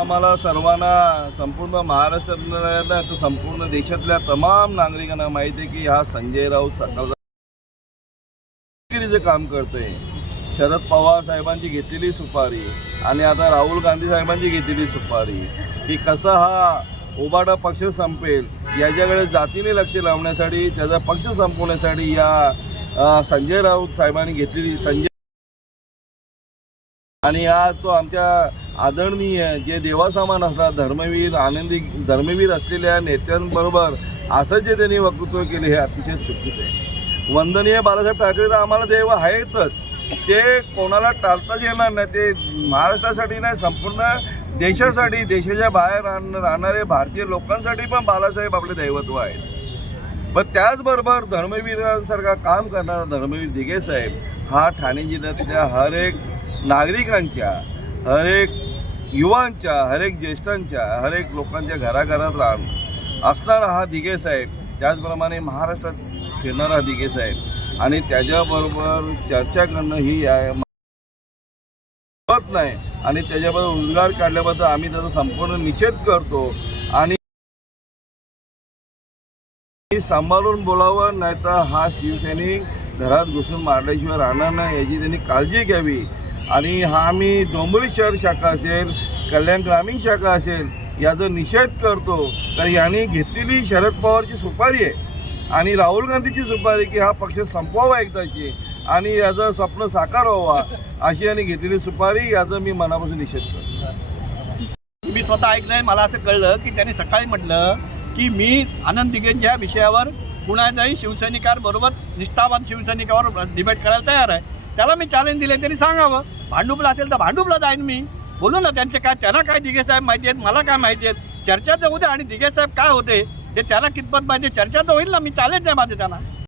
आम्हाला सर्वांना संपूर्ण महाराष्ट्रातल्या तर संपूर्ण देशातल्या तमाम नागरिकांना माहिती आहे की हा संजय राऊत सकाळचा काम करतोय. शरद पवार साहेबांची घेतलेली सुपारी आणि आता राहुल गांधी साहेबांची घेतलेली सुपारी. की कसा हा उबाडा पक्ष संपेल याच्याकडे जातीने लक्ष लावण्यासाठी त्याचा पक्ष संपवण्यासाठी या संजय राऊत साहेबांनी घेतलेली संजय आणि आज तो आमच्या आदरणीय जे देवासमान असतात धर्मवीर आनंदी धर्मवीर असलेल्या नेत्यांबरोबर असं जे त्यांनी वक्तृत्व केले हे अतिशय चुकीचं आहे. वंदनीय बाळासाहेब ठाकरे तर आम्हाला देव आहेतच. ते कोणाला टाळताच येणार नाही. ते महाराष्ट्रासाठी नाही संपूर्ण देशासाठी देशाच्या बाहेर राहणारे भारतीय लोकांसाठी पण बाळासाहेब आपले दैवत्व आहेत. पण त्याचबरोबर धर्मवीरांसारखा काम करणारा धर्मवीर दिघे साहेब हा ठाणे जिल्ह्यातल्या हर एक नागरिकांच्या हर एक युवांच्या हर एक ज्येष्ठांच्या हर एक लोकांच्या घराघरात राहून असणारा हा दिघे साहेब त्याचप्रमाणे महाराष्ट्रात फिरणारा दिघे साहेब आणि त्याच्याबरोबर चर्चा करणं ही होत नाही आणि त्याच्याबद्दल उद्गार काढल्याबद्दल आम्ही त्याचा संपूर्ण निषेध करतो आणि सांभाळून बोलावं नाहीतर हा शिवसैनिक घरात घुसून मारल्याशिवाय राहणार नाही याची त्यांनी काळजी घ्यावी. आणि हा आम्ही डोंबरी शहर शाखा असेल कल्याण ग्रामीण शाखा असेल याचा निषेध करतो. तर यांनी घेतलेली शरद पवारची सुपारी आहे. आणि राहुल गांधीची सुपारी की हा पक्ष संपवावा एकदाची आणि याचं स्वप्न साकार व्हावा अशी यांनी घेतलेली सुपारी याचा मी मनापासून निषेध करतो. मी स्वतः ऐकलंय मला असं कळलं की त्यांनी सकाळी म्हटलं की मी आनंद दिघेंच्या विषयावर कुणाच्याही शिवसैनिकांबरोबर निष्ठावान शिवसैनिकावर डिबेट करायला तयार आहे. त्याला मी चॅलेंज दिले तरी सांगावं भांडुपला असेल तर भांडुपला जाईन मी. बोलू ना त्यांचे काय त्यांना काय दिघे साहेब माहिती आहेत मला काय माहिती आहेत? चर्चा तर उद्या आणि दिघे साहेब काय होते ते त्याला कितपत माहिती चर्चा तर होईल ना मी चॅलेंज नाही माझे त्यांना.